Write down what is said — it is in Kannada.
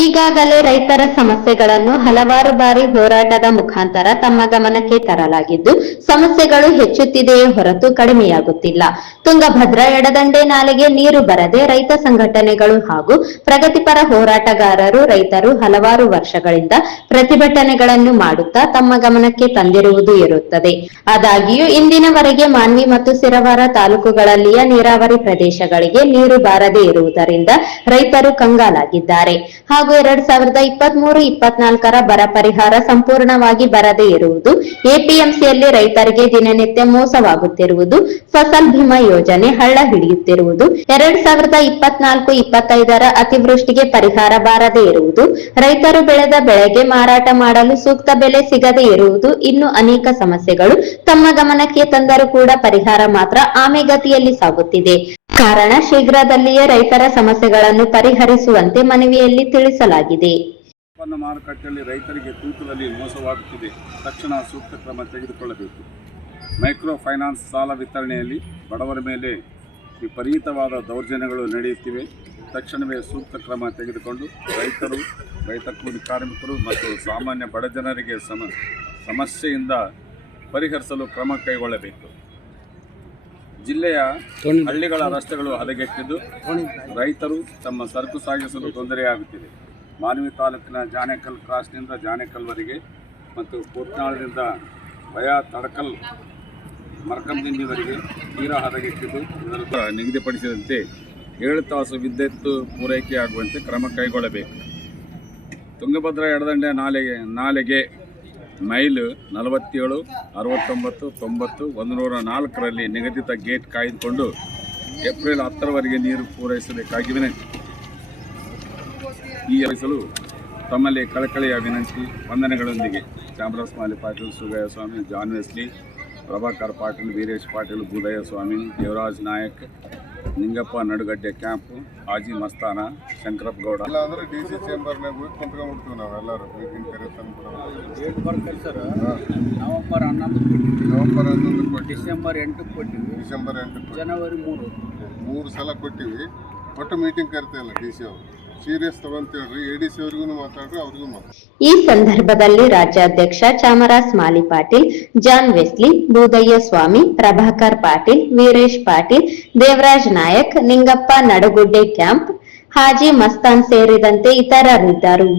ಈಗಾಗಲೇ ರೈತರ ಸಮಸ್ಯೆಗಳನ್ನು ಹಲವಾರು ಬಾರಿ ಹೋರಾಟದ ಮುಖಾಂತರ ತಮ್ಮ ಗಮನಕ್ಕೆ ತರಲಾಗಿದ್ದು, ಸಮಸ್ಯೆಗಳು ಹೆಚ್ಚುತ್ತಿದೆಯೇ ಹೊರತು ಕಡಿಮೆಯಾಗುತ್ತಿಲ್ಲ. ತುಂಗಭದ್ರಾ ಎಡದಂಡೆ ನಾಲೆಗೆ ನೀರು ಬರದೆ ರೈತ ಸಂಘಟನೆಗಳು ಹಾಗೂ ಪ್ರಗತಿಪರ ಹೋರಾಟಗಾರರು ರೈತರು ಹಲವಾರು ವರ್ಷಗಳಿಂದ ಪ್ರತಿಭಟನೆಗಳನ್ನು ಮಾಡುತ್ತಾ ತಮ್ಮ ಗಮನಕ್ಕೆ ತಂದಿರುವುದು ಇರುತ್ತದೆ. ಆದಾಗ್ಯೂ, ಇಂದಿನವರೆಗೆ ಮಾನ್ವಿ ಮತ್ತು ಸಿರವಾರ ತಾಲೂಕುಗಳಲ್ಲಿಯ ನೀರಾವರಿ ಪ್ರದೇಶಗಳಿಗೆ ನೀರು ಬಾರದೇ ಇರುವುದರಿಂದ ರೈತರು ಕಂಗಾಲಾಗಿದ್ದಾರೆ. ಹಾಗೂ ಎರಡ್ ಸಾವಿರದ ಇಪ್ಪತ್ತ್ ಮೂರು ಇಪ್ಪತ್ನಾಲ್ಕರ ಬರ ಪರಿಹಾರ ಸಂಪೂರ್ಣವಾಗಿ ಬರದೇ ಇರುವುದು, ಎಪಿಎಂಸಿಯಲ್ಲಿ ರೈತರಿಗೆ ದಿನನಿತ್ಯ ಮೋಸವಾಗುತ್ತಿರುವುದು, ಫಸಲ್ ಭೀಮಾ ಯೋಜನೆ ಹಳ್ಳ ಹಿಡಿಯುತ್ತಿರುವುದು, ಎರಡ್ ಸಾವಿರದ ಇಪ್ಪತ್ನಾಲ್ಕು, ಇಪ್ಪತ್ತೈದರ ಅತಿವೃಷ್ಟಿಗೆ ಪರಿಹಾರ ಬಾರದೇ ಇರುವುದು, ರೈತರು ಬೆಳೆದ ಬೆಳೆಗೆ ಮಾರಾಟ ಮಾಡಲು ಸೂಕ್ತ ಬೆಲೆ ಸಿಗದೇ ಇರುವುದು, ಇನ್ನು ಅನೇಕ ಸಮಸ್ಯೆಗಳು ತಮ್ಮ ಗಮನಕ್ಕೆ ತಂದರೂ ಕೂಡ ಪರಿಹಾರ ಮಾತ್ರ ಆಮೆಗತಿಯಲ್ಲಿ ಸಾಗುತ್ತಿದೆ. ಕಾರಣ ಶೀಘ್ರದಲ್ಲಿಯೇ ರೈತರ ಸಮಸ್ಯೆಗಳನ್ನು ಪರಿಹರಿಸುವಂತೆ ಮನವಿಯಲ್ಲಿ ತಿಳಿಸಲಾಗಿದೆ. ಉತ್ಪನ್ನ ಮಾರುಕಟ್ಟೆಯಲ್ಲಿ ರೈತರಿಗೆ ತೂಕದಲ್ಲಿ ಮೋಸವಾಗುತ್ತಿದೆ. ತಕ್ಷಣ ಸೂಕ್ತ ಕ್ರಮ ತೆಗೆದುಕೊಳ್ಳಬೇಕು. ಮೈಕ್ರೋ ಫೈನಾನ್ಸ್ ಸಾಲ ವಿತರಣೆಯಲ್ಲಿ ಬಡವರ ಮೇಲೆ ವಿಪರೀತವಾದ ದೌರ್ಜನ್ಯಗಳು ನಡೆಯುತ್ತಿವೆ. ತಕ್ಷಣವೇ ಸೂಕ್ತ ಕ್ರಮ ತೆಗೆದುಕೊಂಡು ರೈತರು ರೈತ ಕೂಲಿ ಕಾರ್ಮಿಕರು ಮತ್ತು ಸಾಮಾನ್ಯ ಬಡ ಜನರಿಗೆ ಸಮ, ಸಮಸ್ಯೆಯಿಂದ ಪರಿಹರಿಸಲು ಕ್ರಮ ಕೈಗೊಳ್ಳಬೇಕು. ಜಿಲ್ಲೆಯ ಹಳ್ಳಿಗಳ ರಸ್ತೆಗಳು ಹದಗೆಟ್ಟಿದ್ದು. ರೈತರು ತಮ್ಮ ಸರಕು ಸಾಗಿಸಲು ತೊಂದರೆಯಾಗುತ್ತಿದೆ. ಮಾನವಿ ತಾಲೂಕಿನ ಜಾನೇಕಲ್ ಕ್ರಾಸ್ನಿಂದ ಜಾನೇಕಲ್ವರೆಗೆ ಮತ್ತು ಕೋಟ್ನಾಳದಿಂದ ಭಯ ತಡಕಲ್ ಮರ್ಕಂದಿಂದಿವರೆಗೆ ತೀರಾ ಹದಗೆಟ್ಟಿದ್ದು. ಇದರ ನಿಗದಿಪಡಿಸಿದಂತೆ ಏಳು ತಾಸು ವಿದ್ಯುತ್ ಪೂರೈಕೆಯಾಗುವಂತೆ ಕ್ರಮ ಕೈಗೊಳ್ಳಬೇಕು. ತುಂಗಭದ್ರಾ ಎಡದಂಡೆ ನಾಲೆಗೆ ನಾಲೆಗೆ ಮೈಲು ನಲವತ್ತೇಳು, ಅರವತ್ತೊಂಬತ್ತು, ತೊಂಬತ್ತು ಒಂದು ನೂರ ನಾಲ್ಕರಲ್ಲಿ ನಿಗದಿತ ಗೇಟ್ ಕಾಯ್ದುಕೊಂಡು ಏಪ್ರಿಲ್ ಹತ್ತರವರೆಗೆ ನೀರು ಪೂರೈಸಬೇಕಾಗಿ ಈ ಹರಿಸಲು ತಮ್ಮಲ್ಲಿ ಕಳಕಳಿಯ ವಿನಂತಿ, ವಂದನೆಗಳೊಂದಿಗೆ Chamaraj Mali Patil, Sugayya Swamy John Wesley Prabhakar Patil, Veeresh Patil, Budayya Swamy, Devaraj Nayak Ningappa Nadugadde camp Haji ಮಸ್ತಾನ Shankarappa Gowda. ಇಲ್ಲ ಅಂದ್ರೆ ಡಿ ಸಿ ಚೇಂಬರ್ನಾಗ ಹೋಗಿ ಕುಂತ್ಕೊಂಡ್ಬಿಡ್ತೀವಿ ನಾವೆಲ್ಲರೂ ಮೀಟಿಂಗ್ ಕರೆ ತಂದ್ಬಿಡೋದು. ಡೇಟ್ ಬರ್ತಲ್ಲ ಸರ್ ನವಂಬರ್ ಹನ್ನೊಂದು ನವೆಂಬರ್ ಹನ್ನೊಂದು ಕೊಟ್ಟಿವಿ ಡಿಸೆಂಬರ್ ಎಂಟಕ್ಕೆ ಕೊಟ್ಟಿವಿ ಡಿಸೆಂಬರ್ ಎಂಟಕ್ಕೆ ಜನವರಿ ಮೂರು. ಮೂರು ಸಲ ಕೊಟ್ಟಿವಿ. ಒಟ್ಟು ಮೀಟಿಂಗ್ ಕರಿತೀವಲ್ಲ ಡಿ ಸಿ ಅವರು. ಸೀರಿಯಸ್ ಈ ಸಂದರ್ಭದಲ್ಲಿ ರಾಜ್ಯಾಧ್ಯಕ್ಷ Chamaraj Mali Patil, John Wesley Budayya Swamy, Prabhakar Patil, Veeresh Patil, Devaraj Nayak, Ningappa Nadugudde camp, Haji Mastan ಸೇರಿದಂತೆ ಇತರರಿದ್ದರು.